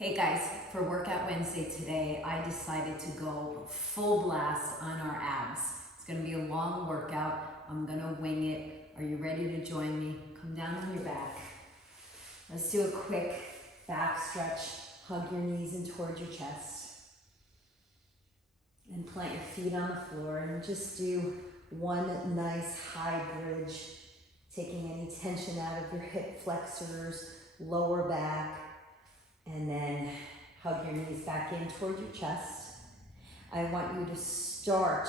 Hey guys, for Workout Wednesday today, I decided to go full blast on our abs. It's gonna be a long workout. I'm gonna wing it. Are you ready to join me? Come down on your back. Let's do a quick back stretch. Hug your knees in towards your chest. And plant your feet on the floor and just do one nice high bridge, taking any tension out of your hip flexors, lower back, and then hug your knees back in toward your chest. I want you to start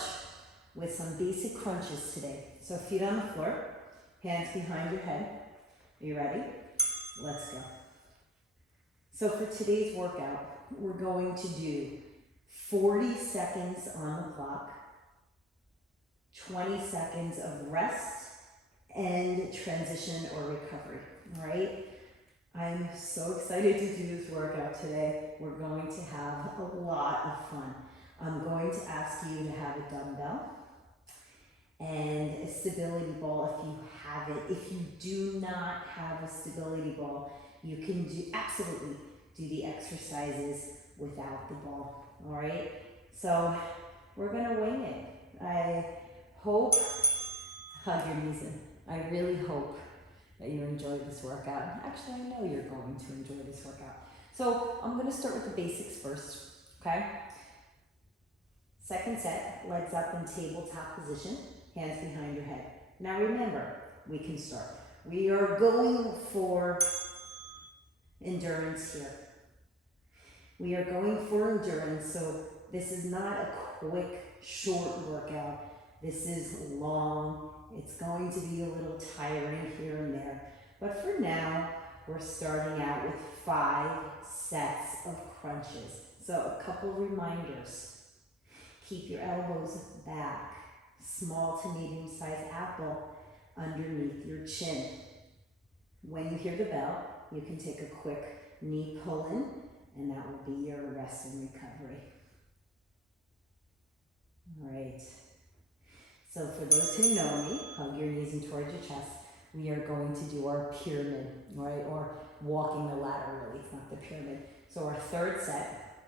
with some basic crunches today. So feet on the floor, hands behind your head. Are you ready? Let's go. So for today's workout, we're going to do 40 seconds on the clock, 20 seconds of rest and transition or recovery, all right? I'm so excited to do this workout today. We're going to have a lot of fun. I'm going to ask you to have a dumbbell and a stability ball if you have it. If you do not have a stability ball, you can absolutely do the exercises without the ball, all right? So we're gonna wing it. I hope, hug your knees in. I really hope that you enjoy this workout. Actually, I know you're going to enjoy this workout. So I'm gonna start with the basics first, okay? Second set, legs up in tabletop position, hands behind your head. Now remember, we can start. We are going for endurance here. We are going for endurance, so this is not a quick, short workout. This is long. It's going to be a little tiring here and there. But for now, we're starting out with 5 sets of crunches. So a couple reminders. Keep your elbows back. Small to medium-sized apple underneath your chin. When you hear the bell, you can take a quick knee pull in, and that will be your rest and recovery. All right. So for those who know me, hug your knees in towards your chest. We are going to do our pyramid, right? Or walking the ladder, really. It's not the pyramid. So our third set,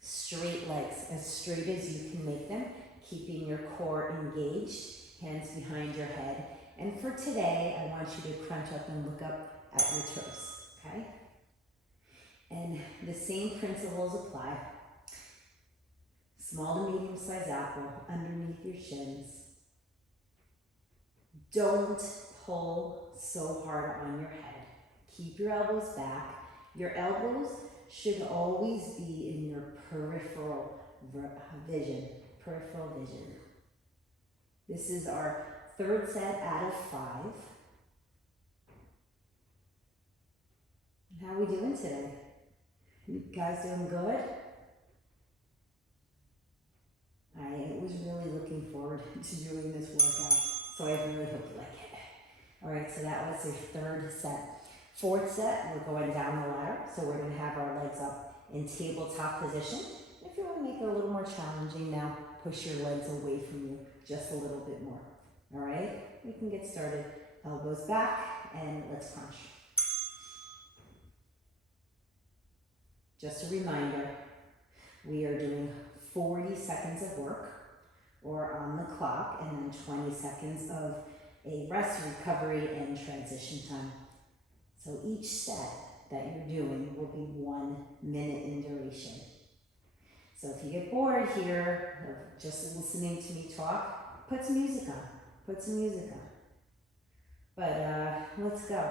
straight legs, as straight as you can make them, keeping your core engaged, hands behind your head. And for today, I want you to crunch up and look up at your toes, okay? And the same principles apply. Small to medium-sized apple underneath your shins. Don't pull so hard on your head. Keep your elbows back. Your elbows should always be in your peripheral vision. This is our third set out of 5. How are we doing today? You guys doing good? I was really looking forward to doing this workout, so I really hope you like it. All right, so that was your third set. Fourth set, we're going down the ladder, so we're going to have our legs up in tabletop position. If you want to make it a little more challenging now, push your legs away from you just a little bit more. All right, we can get started. Elbows back, and let's crunch. Just a reminder, we are doing 40 seconds of work, or on the clock, and then 20 seconds of a rest, recovery, and transition time. So each set that you're doing will be 1 minute in duration. So if you get bored here of just listening to me talk, put some music on. But let's go.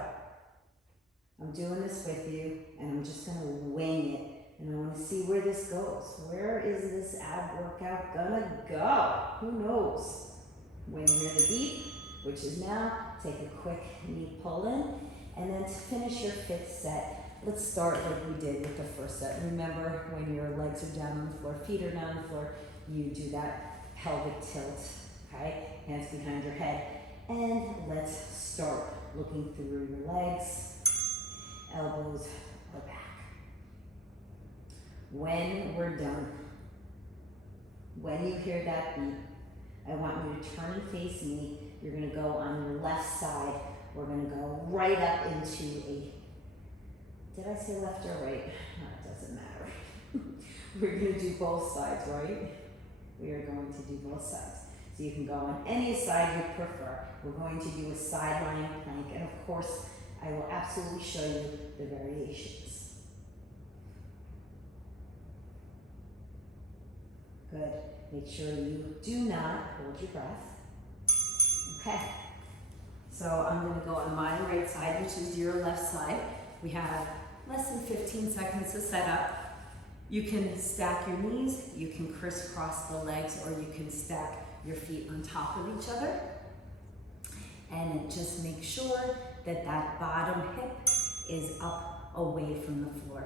I'm doing this with you, and I'm just gonna wing it. And I want to see where this goes. Where is this ab workout gonna go? Who knows? When you hear the beep, which is now, take a quick knee pull in. And then to finish your 5th set, let's start like we did with the first set. Remember, when your legs are down on the floor, feet are down on the floor, you do that pelvic tilt, okay? Hands behind your head. And let's start looking through your legs. Elbows are back. When we're done, when you hear that beep, I want you to turn and face me. You're going to go on your left side. We're going to go right up into a Did I say left or right? No, it doesn't matter. We're going to do both sides, right? We are going to do both sides. So you can go on any side you prefer. We're going to do a sideline plank, and of course, I will absolutely show you the variations. Good. Make sure you do not hold your breath. Okay. So I'm going to go on my right side, which is your left side. We have less than 15 seconds to set up. You can stack your knees, you can crisscross the legs, or you can stack your feet on top of each other. And just make sure that that bottom hip is up away from the floor.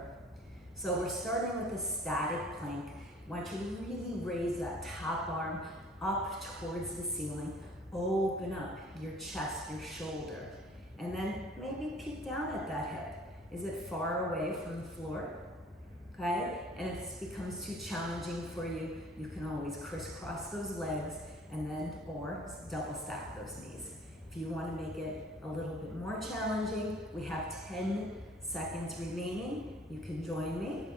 So we're starting with a static plank. I want you to really raise that top arm up towards the ceiling. Open up your chest, your shoulder, and then maybe peek down at that hip. Is it far away from the floor? Okay, and if this becomes too challenging for you, you can always crisscross those legs and then, or double stack those knees. If you want to make it a little bit more challenging, we have 10 seconds remaining. You can join me.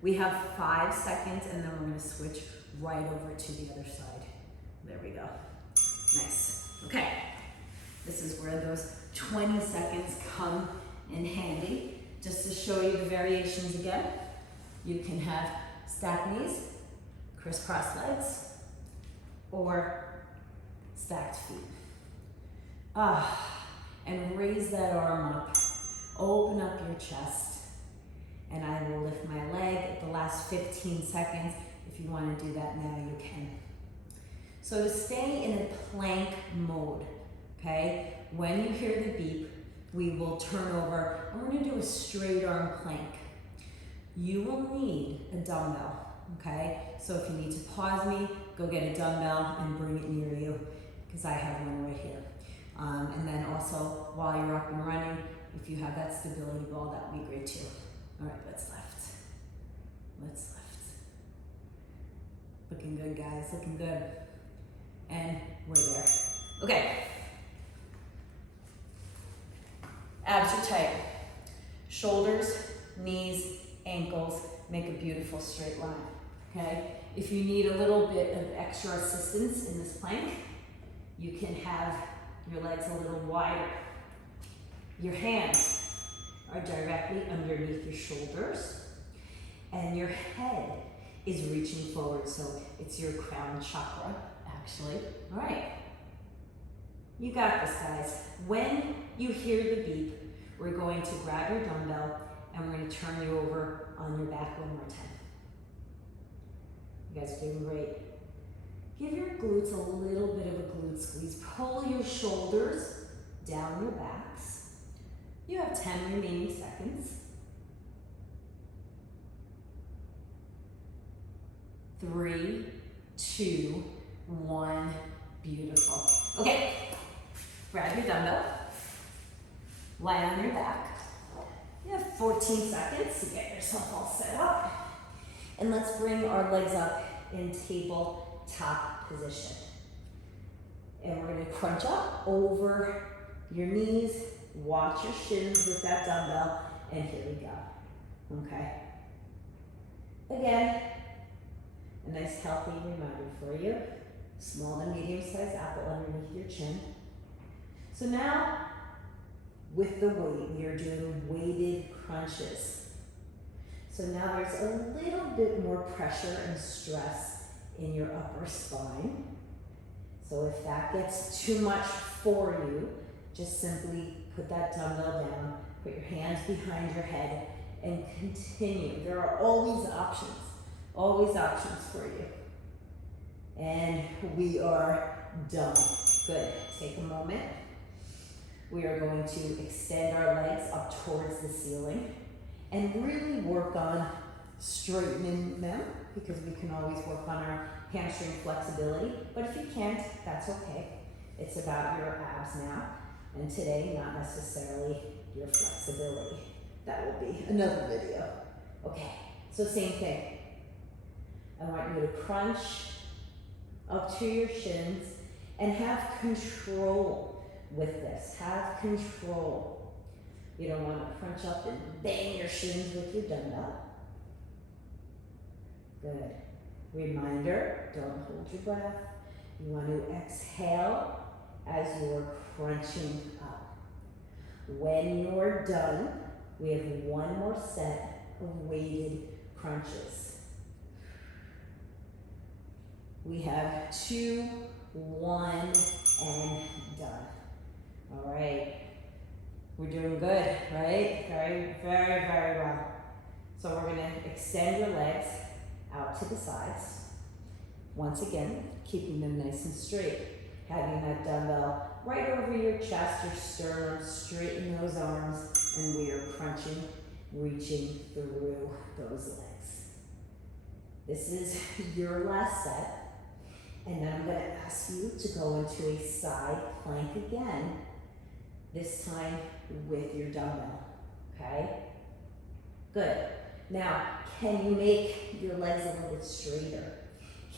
We have 5 seconds, and then we're going to switch right over to the other side. There we go. Nice. Okay, this is where those 20 seconds come in handy. Just to show you the variations again, you can have stacked knees, crisscross legs, or stacked feet. And raise that arm up, open up your chest, and I will lift my leg at the last 15 seconds. If you want to do that now, you can. So to stay in a plank mode, okay, when you hear the beep, we will turn over and we're going to do a straight arm plank. You will need a dumbbell, okay? So if you need to pause me, go get a dumbbell and bring it near you, because I have one right here. And then also, while you're up and running, if you have that stability ball, that would be great too. All right, let's lift. Let's lift. Looking good, guys, looking good. And we're there. Okay. Abs are tight. Shoulders, knees, ankles make a beautiful straight line, okay? If you need a little bit of extra assistance in this plank, you can have your legs a little wider. Your hands are directly underneath your shoulders, and your head is reaching forward, so it's your crown chakra, actually. All right. You got this, guys. When you hear the beep, we're going to grab your dumbbell and we're going to turn you over on your back one more time. You guys are doing great. Give your glutes a little bit of a glute squeeze. Pull your shoulders down your backs. You have 10 remaining seconds. 3, 2, 1. Beautiful. Okay. Grab your dumbbell, lie on your back. You have 14 seconds to get yourself all set up. And let's bring our legs up in tabletop position. And we're going to crunch up over your knees, watch your shins with that dumbbell, and here we go. Okay? Again, a nice healthy reminder for you. Small to medium-sized apple underneath your chin. So now, with the weight, we are doing weighted crunches. So now there's a little bit more pressure and stress in your upper spine. So if that gets too much for you, just simply put that dumbbell down, put your hands behind your head, and continue. There are always options for you. And we are done. Good. Take a moment. We are going to extend our legs up towards the ceiling and really work on straightening them, because we can always work on our hamstring flexibility. But if you can't, that's okay. It's about your abs now, and today, not necessarily your flexibility. That will be another video. Okay, so same thing. I want you to crunch up to your shins and have control with this. Have control. You don't want to crunch up and bang your shins with your dumbbell. Good. Reminder, don't hold your breath. You want to exhale as you're crunching up. When you're done, we have one more set of weighted crunches. We have 2, 1, and done. All right. We're doing good, right? Very, very, very well. So we're gonna extend your legs out to the sides. Once again, keeping them nice and straight. Having that dumbbell right over your chest, your sternum, straighten those arms, and we are crunching, reaching through those legs. This is your last set, and then I'm gonna ask you to go into a side plank again, this time with your dumbbell, okay? Good. Now, can you make your legs a little bit straighter?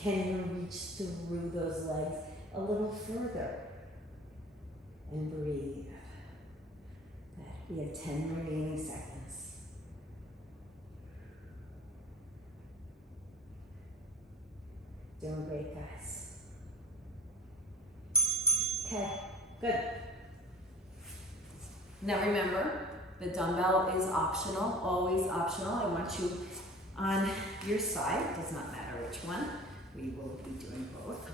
Can you reach through those legs a little further? And breathe. Good. We have 10 remaining seconds. Doing great, guys. Okay, good. Now remember, the dumbbell is optional, always optional. I want you on your side, does not matter which one. We will be doing both.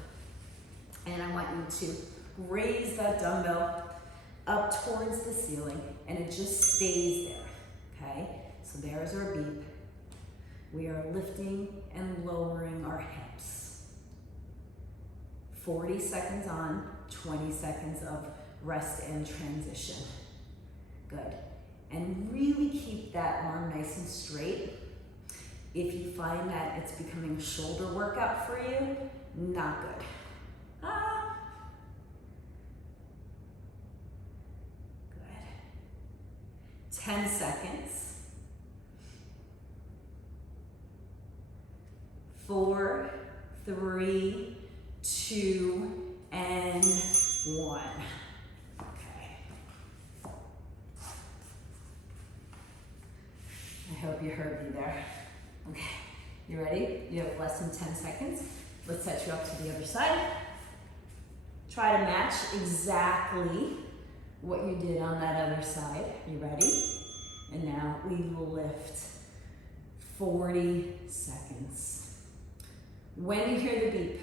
And I want you to raise that dumbbell up towards the ceiling, and it just stays there, okay? So there's our beep. We are lifting and lowering our hips. 40 seconds on, 20 seconds of rest and transition. Good. And really keep that arm nice and straight. If you find that it's becoming a shoulder workout for you, not good. Good. 10 seconds. 4, 3, 2, and 1. I hope you heard me there. Okay, you ready? You have less than 10 seconds. Let's set you up to the other side. Try to match exactly what you did on that other side. You ready? And now we will lift 40 seconds. When you hear the beep,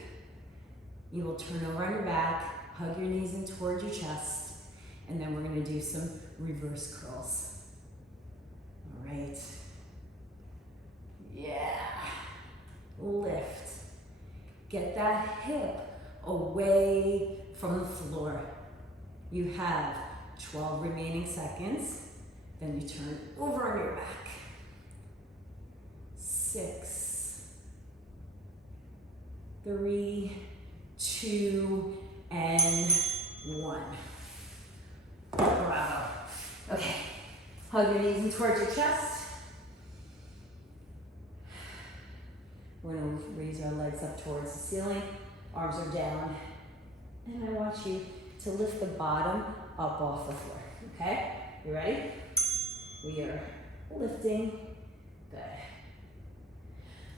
you will turn over on your back, hug your knees in towards your chest, and then we're gonna do some reverse curls. All right. Yeah. Lift. Get that hip away from the floor. You have 12 remaining seconds. Then you turn over on your back. 6, 3, 2, and 1. Bravo. Okay. Hug your knees in towards your chest. We're going to raise our legs up towards the ceiling. Arms are down. And I want you to lift the bottom up off the floor. Okay? You ready? We are lifting. Good.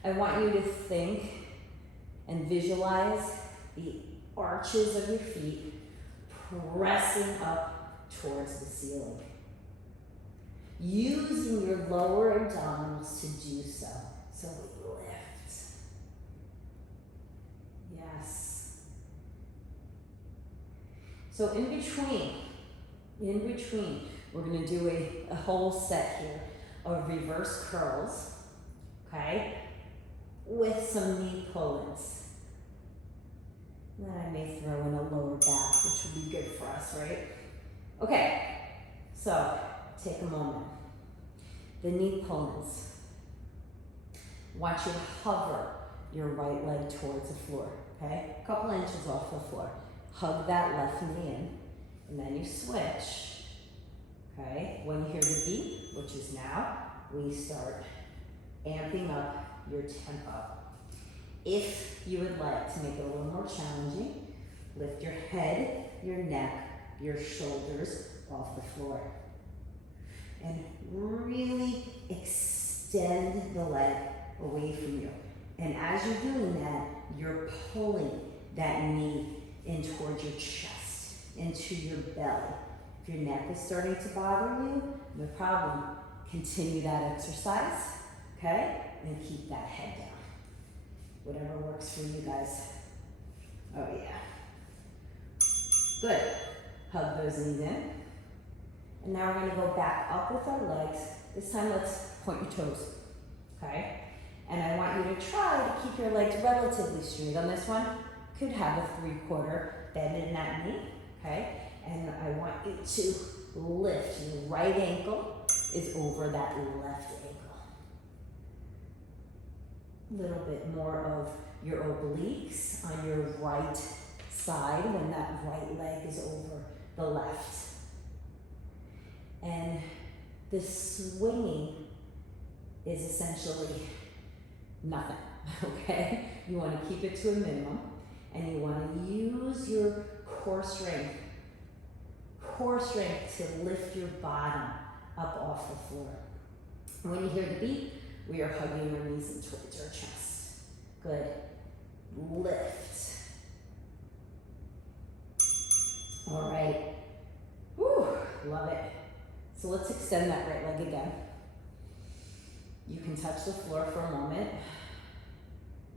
I want you to think and visualize the arches of your feet pressing up towards the ceiling. Using your lower abdominals to do so. So we lift. Yes. So in between, we're going to do a whole set here of reverse curls, okay, with some knee pull-ins. Then I may throw in a lower back, which would be good for us, right? Okay, so take a moment. The knee pull-ins. Want you to hover your right leg towards the floor, okay? A couple inches off the floor. Hug that left knee in, and then you switch, okay? When you hear the beep, which is now, we start amping up your tempo. If you would like to make it a little more challenging, lift your head, your neck, your shoulders off the floor. and really extend the leg away from you. And as you're doing that, you're pulling that knee in towards your chest, into your belly. If your neck is starting to bother you, no problem. Continue that exercise, okay? And keep that head down. Whatever works for you guys. Oh yeah. Good. Hug those knees in. And now we're gonna go back up with our legs. This time let's point your toes, okay? And I want you to try to keep your legs relatively straight on this one. Could have a 3/4 bend in that knee, okay? And I want you to lift. Your right ankle is over that left ankle. A little bit more of your obliques on your right side when that right leg is over the left. And the swinging is essentially nothing, okay? You want to keep it to a minimum, and you want to use your core strength to lift your bottom up off the floor. When you hear the beep, we are hugging our knees in towards our chest. Good. Lift. All right. Whew, love it. So let's extend that right leg again. You can touch the floor for a moment.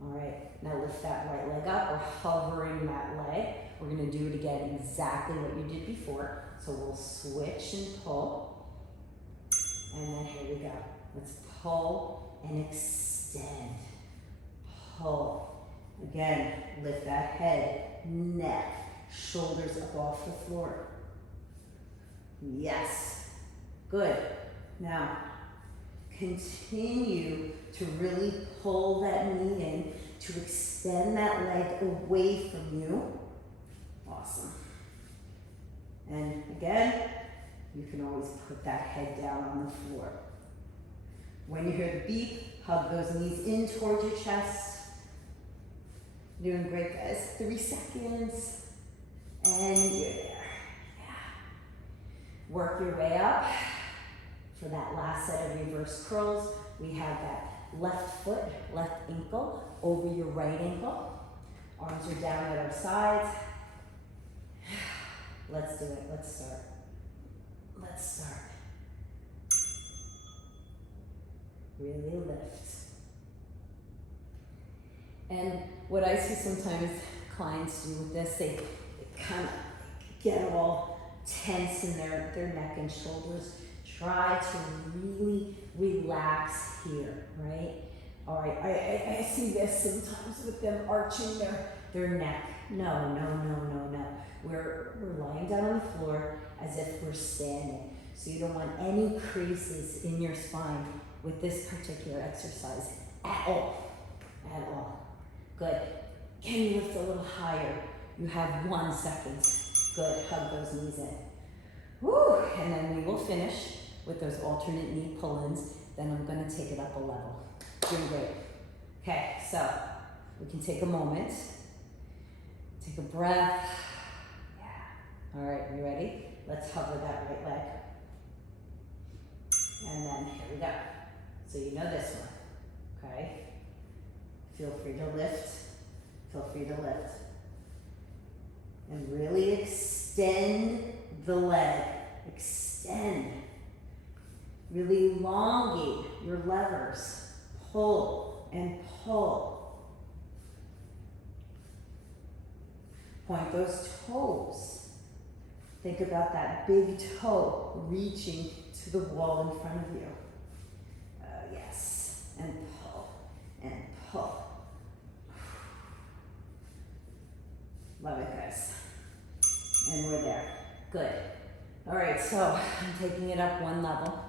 All right, now lift that right leg up. We're hovering that leg. We're gonna do it again exactly what you did before. So we'll switch and pull. And then here we go. Let's pull and extend. Pull. Again, lift that head, neck, shoulders up off the floor. Yes, good. Now, continue to really pull that knee in to extend that leg away from you. Awesome. And again, you can always put that head down on the floor. When you hear the beep, hug those knees in towards your chest. Doing great, guys. 3 seconds. And you're there. Yeah. Work your way up. For that last set of reverse curls, we have that left foot, left ankle over your right ankle. Arms are down at our sides. Let's do it. Let's start. Let's start. Really lift. And what I see sometimes clients do with this, they kind of get all tense in their neck and shoulders. Try to really relax here, right? All right, I see this sometimes with them arching their neck. No. We're lying down on the floor as if we're standing. So you don't want any creases in your spine with this particular exercise at all. Good. Can you lift a little higher? You have 1 second. Good, hug those knees in. Woo, and then we will finish with those alternate knee pull-ins. Then I'm gonna take it up a level. Doing great. Okay, so we can take a moment. Take a breath. Yeah. All right, you ready? Let's hover that right leg. And then here we go. So you know this one, okay? Feel free to lift. Feel free to lift. And really extend the leg. Extend. Really elongate your levers. Pull and pull. Point those toes. Think about that big toe reaching to the wall in front of you. Yes. And pull and pull. Love it, guys. And we're there. Good. All right, so I'm taking it up 1 level.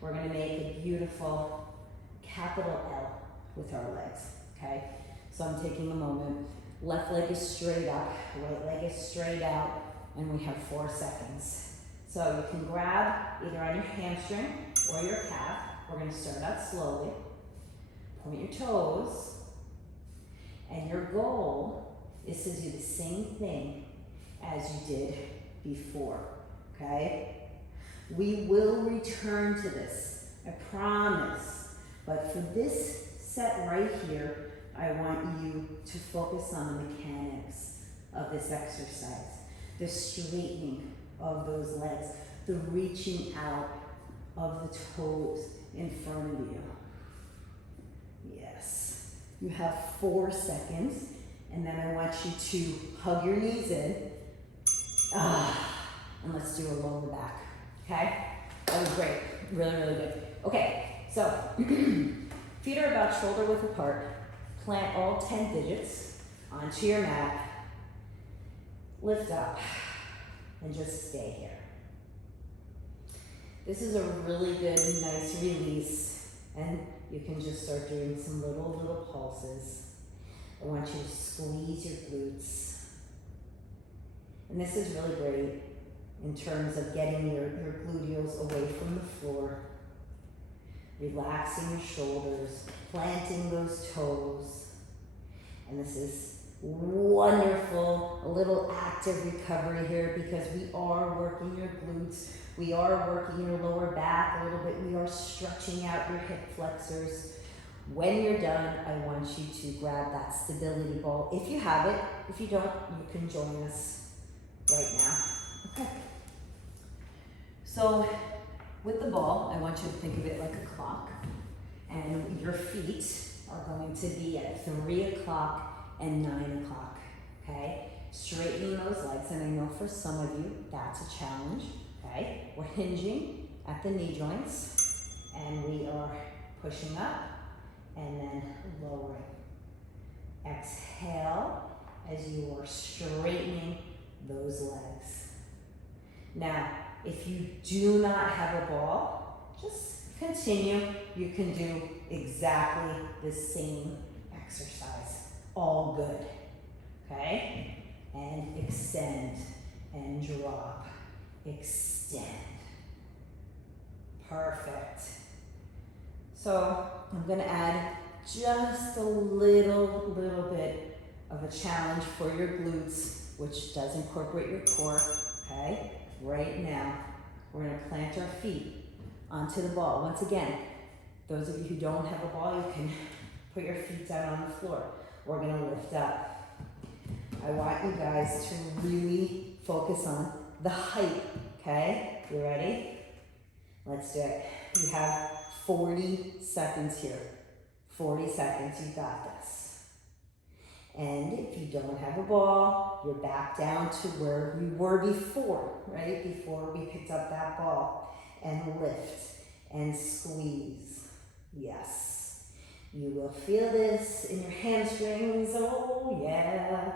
We're gonna make a beautiful capital L with our legs, okay? So I'm taking a moment. Left leg is straight up, right leg is straight out, and we have 4 seconds. So you can grab either on your hamstring or your calf. We're gonna start out slowly. Point your toes, and your goal is to do the same thing as you did before, okay? We will return to this, I promise. But for this set right here, I want you to focus on the mechanics of this exercise, the straightening of those legs, the reaching out of the toes in front of you. Yes. You have 4 seconds, and then I want you to hug your knees in. And let's do a lower back, okay? That was great, really, really good. Okay, so feet are about shoulder width apart. Plant all 10 digits onto your mat. Lift up and just stay here. This is a really good, nice release, and you can just start doing some little pulses. I want you to squeeze your glutes. And this is really great in terms of getting your gluteals away from the floor, relaxing your shoulders, planting those toes. And this is wonderful, a little active recovery here because we are working your glutes, we are working your lower back a little bit, we are stretching out your hip flexors. When you're done, I want you to grab that stability ball. If you have it, if you don't, you can join us right now. Okay. So with the ball, I want you to think of it like a clock, and your feet are going to be at 3 o'clock and 9 o'clock, okay? Straightening those legs, and I know for some of you, that's a challenge, okay? We're hinging at the knee joints, and we are pushing up, and then lowering. Exhale as you are straightening those legs. Now, if you do not have a ball, just continue. You can do exactly the same exercise. All good, okay? And extend and drop, extend. Perfect. So I'm gonna add just a little bit of a challenge for your glutes, which does incorporate your core, okay? Right now, we're gonna plant our feet onto the ball. Once again, those of you who don't have a ball, you can put your feet down on the floor. We're gonna lift up. I want you guys to really focus on the height, okay? You ready? Let's do it. You have 40 seconds here. 40 seconds, you got this. And if you don't have a ball, you're back down to where you were before, right? Before we picked up that ball. And lift and squeeze. Yes. You will feel this in your hamstrings, oh yeah.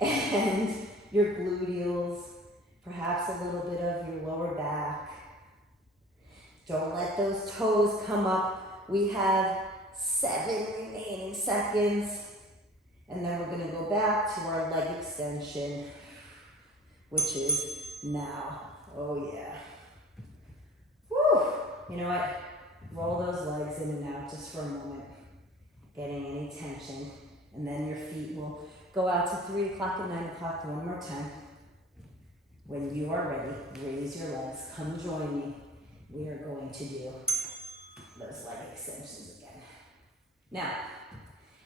And your gluteals, perhaps a little bit of your lower back. Don't let those toes come up. We have 7 remaining seconds. And then we're gonna go back to our leg extension, which is now. Oh yeah. Woo! You know what? Roll those legs in and out just for a moment, getting any tension. And then your feet will go out to 3 o'clock and 9 o'clock one more time. When you are ready, raise your legs, come join me. We are going to do those leg extensions again. Now,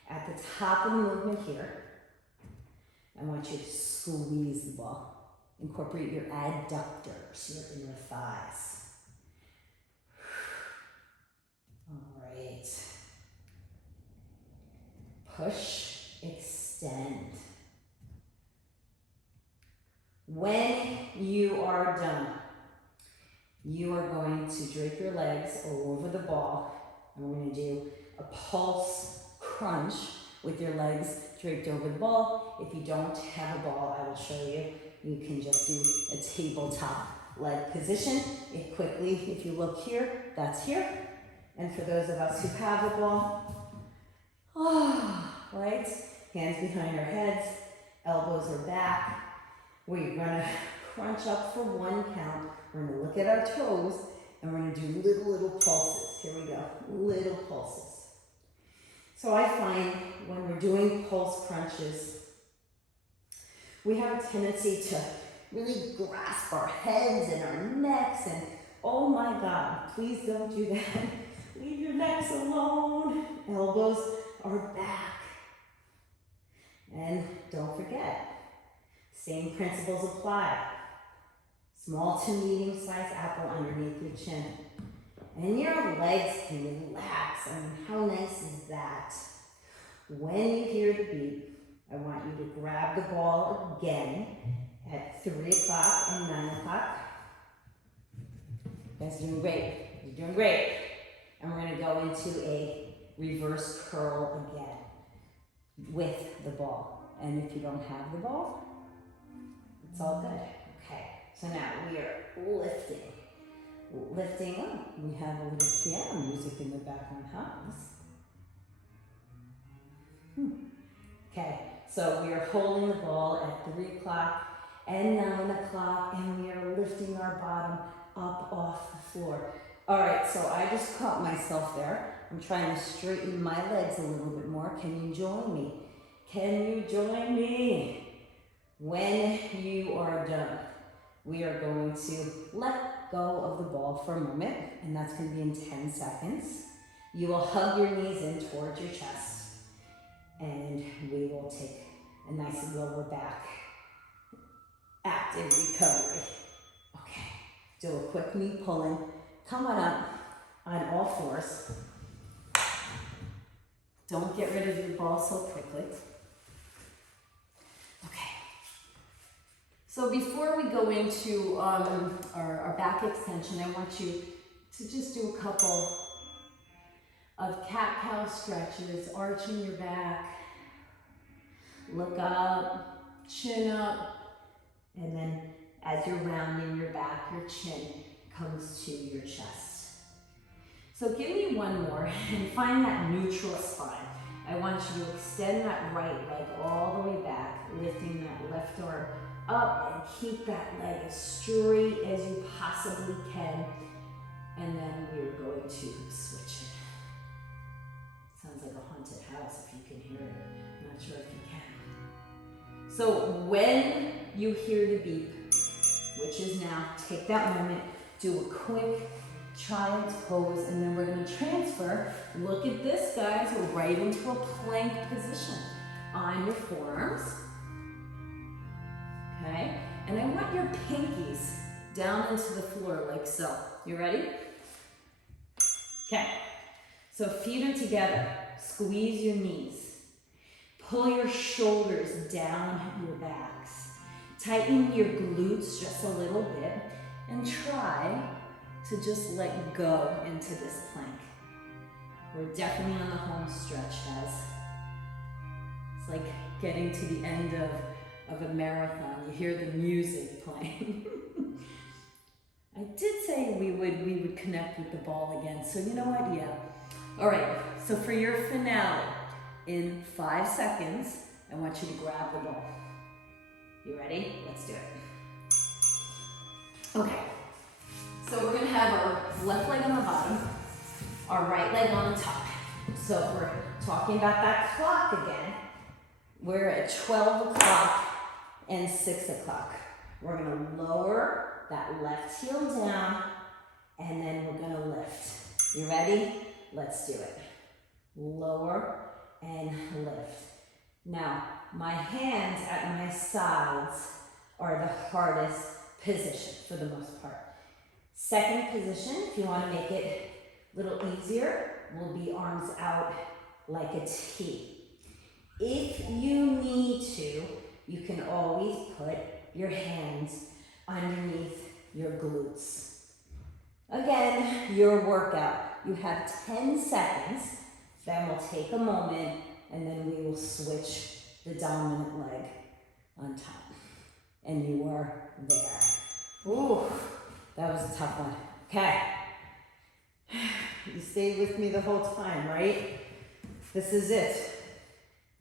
at the top of the movement here, I want you to squeeze the ball. Incorporate your adductors, your inner thighs. All right. Push, extend. When you are done, you are going to drape your legs over the ball, and we're going to do a pulse crunch with your legs draped over the ball. If you don't have a ball, I will show you. You can just do a tabletop leg position. If you look here, that's here. And for those of us who have a ball, right? Hands behind our heads, elbows are back. We're gonna crunch up for 1 count. We're gonna look at our toes, and we're gonna do little pulses. Here we go, little pulses. So I find when we're doing pulse crunches, we have a tendency to really grasp our heads and our necks and Oh my God, please don't do that. Leave your necks alone. Elbows are back. And don't forget, same principles apply. Small to medium-sized apple underneath your chin. And your legs can relax. I mean, how nice is that? When you hear the beep, I want you to grab the ball again at 3 o'clock and 9 o'clock. You guys are doing great. You're doing great. And we're going to go into a reverse curl again with the ball. And if you don't have the ball, it's all good. Okay, so now we are lifting. Lifting up. We have a little piano music in the background, huh? Okay, so we are holding the ball at 3 o'clock and 9 o'clock, and we are lifting our bottom up off the floor. All right, so I just caught myself there. I'm trying to straighten my legs a little bit more. Can you join me? Can you join me? When you are done, we are going to let go of the ball for a moment, and that's going to be in 10 seconds. You will hug your knees in towards your chest, and we will take a nice lower back active recovery. Okay, do a quick knee pulling. Come on up on all fours. Don't get rid of your ball so quickly. Okay. So before we go into our back extension, I want you to just do a couple of cat-cow stretches, arching your back. Look up, chin up, and then as you're rounding your back, your chin comes to your chest. So give me one more and find that neutral spine. I want you to extend that right leg all the way back, lifting that left arm up, and keep that leg as straight as you possibly can. And then we're going to switch it. Sounds like a haunted house if you can hear it. I'm not sure if you can. So when you hear the beep, which is now, take that moment, do a quick child's pose, and then we're going to transfer. Look at this, guys. We're right into a plank position on your forearms. Okay? And I want your pinkies down into the floor like so. You ready? Okay. So feet are together. Squeeze your knees. Pull your shoulders down your backs. Tighten your glutes just a little bit and try to just let go into this plank. We're definitely on the home stretch, guys. It's like getting to the end of a marathon. You hear the music playing. I did say we would connect with the ball again, so you know what? Yeah. All right, so for your finale, in 5 seconds, I want you to grab the ball. You ready? Let's do it. Okay. So we're gonna have our left leg on the bottom, our right leg on the top. So if we're talking about that clock again, we're at 12 o'clock and 6 o'clock. We're gonna lower that left heel down, and then we're gonna lift. You ready? Let's do it. Lower and lift. Now, my hands at my sides are the hardest position for the most part. Second position, if you want to make it a little easier, will be arms out like a T. If you need to, you can always put your hands underneath your glutes. Again, your workout. You have 10 seconds, then we'll take a moment, and then we will switch the dominant leg on top. And you are there. Ooh. That was a tough one. Okay. You stayed with me the whole time, right? This is it.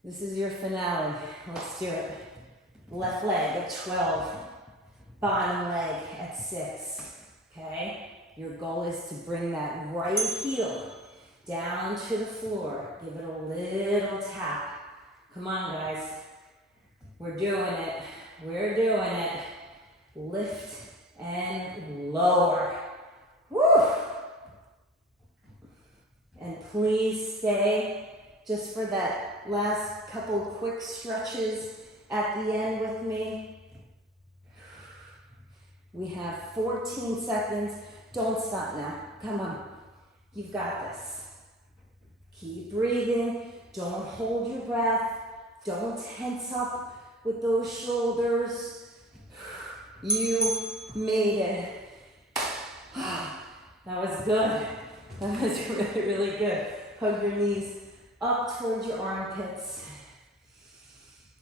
This is your finale. Let's do it. Left leg at 12. Bottom leg at 6. Okay? Your goal is to bring that right heel down to the floor. Give it a little tap. Come on, guys. We're doing it. We're doing it. Lift and lower. Woo! And please stay just for that last couple quick stretches at the end with me. We have 14 seconds. Don't stop now. Come on. You've got this. Keep breathing. Don't hold your breath. Don't tense up with those shoulders. You made it. That was good. That was really, really good. Hug your knees up towards your armpits.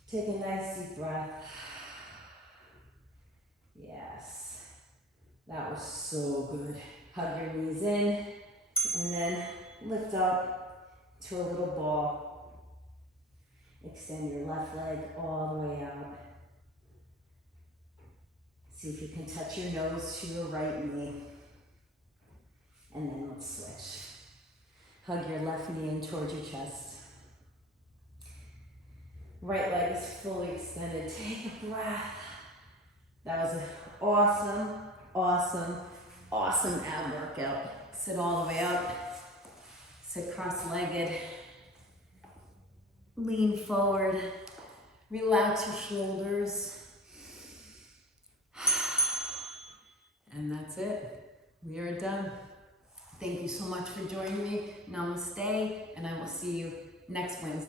Take a nice deep breath. Yes. That was so good. Hug your knees in and then lift up to a little ball. Extend your left leg all the way out. See if you can touch your nose to your right knee. And then let's switch. Hug your left knee in towards your chest. Right leg is fully extended. Take a breath. That was an awesome, awesome, awesome ab workout. Sit all the way up. Sit cross-legged. Lean forward. Relax your shoulders. And that's it. We are done. Thank you so much for joining me. Namaste, and I will see you next Wednesday.